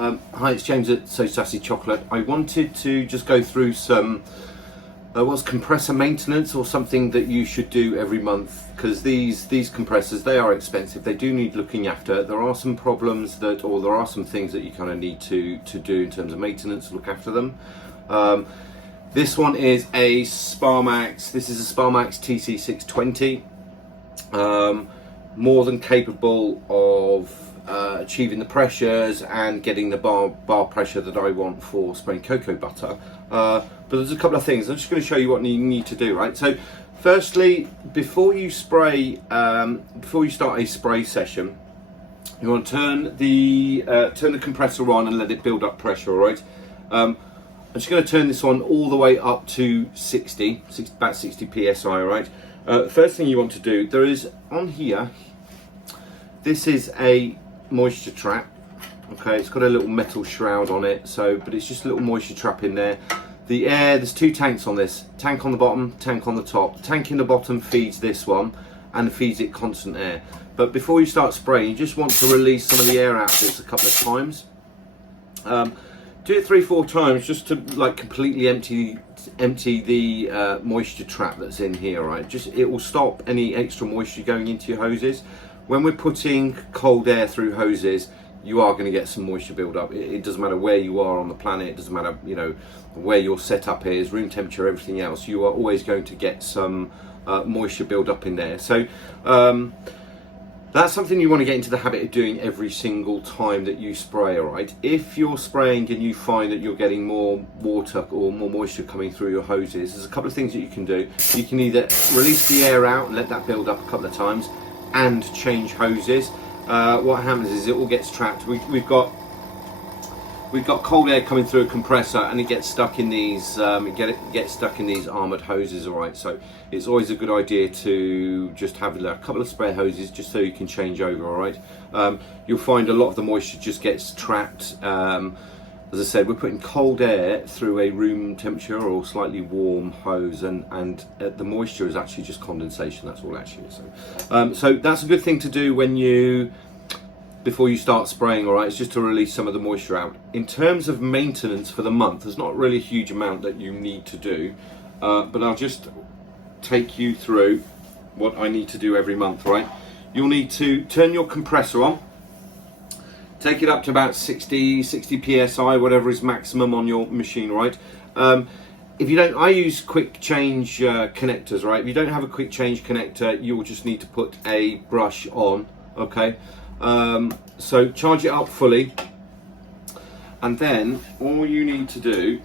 Hi, it's James at So Sassy Chocolate. I wanted to just go through some what's compressor maintenance, or something that you should do every month, because these compressors, they are expensive. They do need looking after. There are some problems there are some things that you kind of need to do in terms of maintenance to look after them. This one is a Sparmax. This is a Sparmax TC620. More than capable of achieving the pressures and getting the bar pressure that I want for spraying cocoa butter. But there's a couple of things. I'm just going to show you what you need to do, right? So firstly, before you spray, before you start a spray session, you want to turn the compressor on and let it build up pressure, all right? I'm just going to turn this on all the way up to about 60 psi, all right? First thing you want to do, there is on here, this is a moisture trap. Okay, it's got a little metal shroud on it, but it's just a little moisture trap in there. The air, there's two tanks on this, tank on the bottom, tank on the top. Tank in the bottom feeds this one and feeds it constant air. But before you start spraying, you just want to release some of the air out of this a couple of times. Do it 3-4 times just to like completely empty the moisture trap that's in here, right? It will stop any extra moisture going into your hoses. When we're putting cold air through hoses, you are going to get some moisture build up. It doesn't matter where you are on the planet. It doesn't matter, you know, where your setup is, room temperature, everything else. You are always going to get some moisture build up in there. So that's something you want to get into the habit of doing every single time that you spray, all right? If you're spraying and you find that you're getting more water or more moisture coming through your hoses, there's a couple of things that you can do. You can either release the air out and let that build up a couple of times and change hoses. What happens is it all gets trapped. We've got cold air coming through a compressor, and it gets stuck in these gets stuck in these armoured hoses, all right? So it's always a good idea to just have a couple of spare hoses just so you can change over, all right? You'll find a lot of the moisture just gets trapped. As I said, we're putting cold air through a room temperature or slightly warm hose, and the moisture is actually just condensation. That's all actually. So that's a good thing to do before you start spraying, all right? It's just to release some of the moisture out. In terms of maintenance for the month, there's not really a huge amount that you need to do, but I'll just take you through what I need to do every month, right? You'll need to turn your compressor on. Take it up to about 60 psi, whatever is maximum on your machine, right? If you don't, I use quick change connectors, right? If you don't have a quick change connector, you will just need to put a brush on, okay? So charge it up fully, and then all you need to do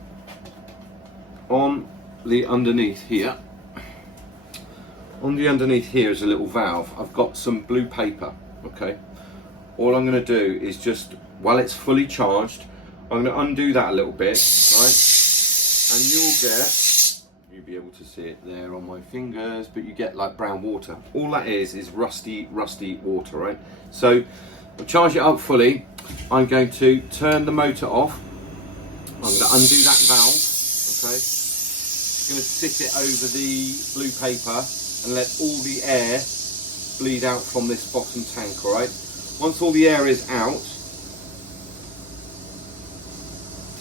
on the underneath here is a little valve. I've got some blue paper, okay? All I'm going to do is just, while it's fully charged, I'm going to undo that a little bit, right? And you'll be able to see it there on my fingers, but you get like brown water. All that is rusty water, right? So I'll charge it up fully. I'm going to turn the motor off. I'm going to undo that valve, okay? I'm going to sit it over the blue paper and let all the air bleed out from this bottom tank, all right? Once all the air is out,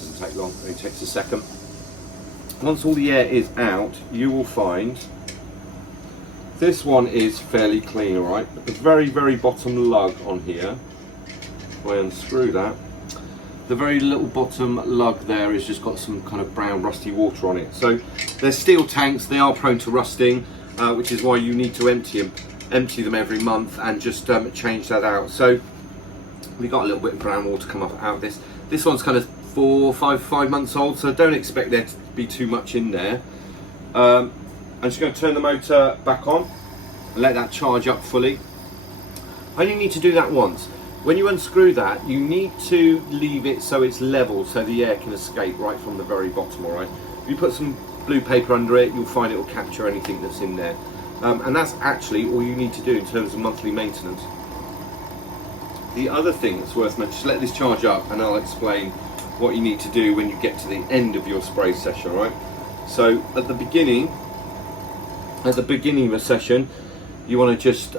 doesn't take long, it only takes a second. Once all the air is out, you will find this one is fairly clean, all right? But the very, very bottom lug on here, if I unscrew that, the very little bottom lug there has just got some kind of brown rusty water on it. So they're steel tanks, they are prone to rusting, which is why you need to empty them every month and just change that out. So we got a little bit of brown water come up out of this. This one's kind of 5 months old, so don't expect there to be too much in there. I'm just going to turn the motor back on and let that charge up fully. I only need to do that once. When you unscrew that, you need to leave it so it's level, so the air can escape right from the very bottom, all right? If you put some blue paper under it, you'll find it will capture anything that's in there. And that's actually all you need to do in terms of monthly maintenance. The other thing that's worth mentioning, just let this charge up and I'll explain what you need to do when you get to the end of your spray session, right? So at the beginning of a session, you want to just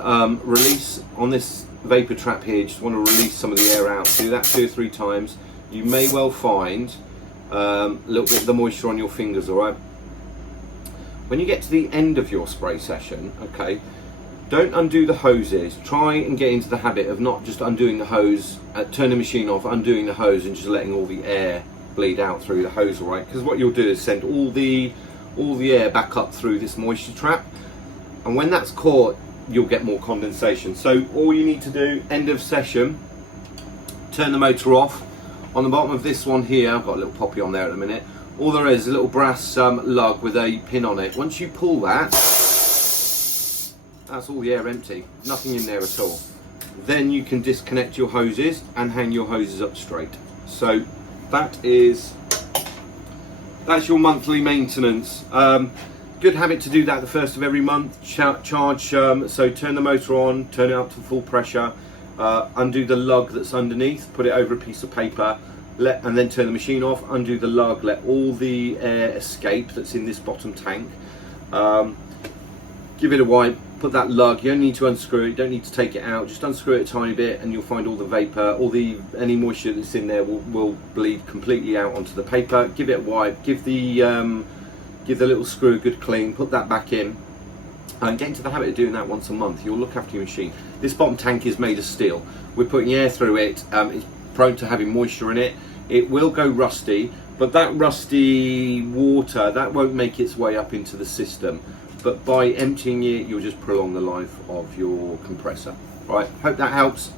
release on this vapor trap here, you just want to release some of the air out. Do that 2 or 3 times. you may well find a little bit of the moisture on your fingers. All right, when you get to the end of your spray session, okay, don't undo the hoses. Try and get into the habit of not just undoing the hose, turn the machine off, undoing the hose and just letting all the air bleed out through the hose, all right? Because what you'll do is send all the air back up through this moisture trap, and when that's caught, you'll get more condensation. So all you need to do, end of session, turn the motor off. On the bottom of this one here, I've got a little poppy on there at the minute, all there is a little brass lug with a pin on it. Once you pull that, that's all the air empty, nothing in there at all. Then you can disconnect your hoses and hang your hoses up straight. So that's your monthly maintenance. Good habit to do that the first of every month. Charge, so turn the motor on, turn it up to full pressure, undo the lug that's underneath, put it over a piece of paper, and then turn the machine off, undo the lug, let all the air escape that's in this bottom tank. Give it a wipe, put that lug, you only need to unscrew it, you don't need to take it out, just unscrew it a tiny bit and you'll find all the vapour, any moisture that's in there will bleed completely out onto the paper. Give it a wipe, give the little screw a good clean, put that back in, and get into the habit of doing that once a month. You'll look after your machine. This bottom tank is made of steel. We're putting air through it, it's prone to having moisture in it. It will go rusty, but that rusty water, that won't make its way up into the system. But by emptying it, you'll just prolong the life of your compressor. Right, hope that helps.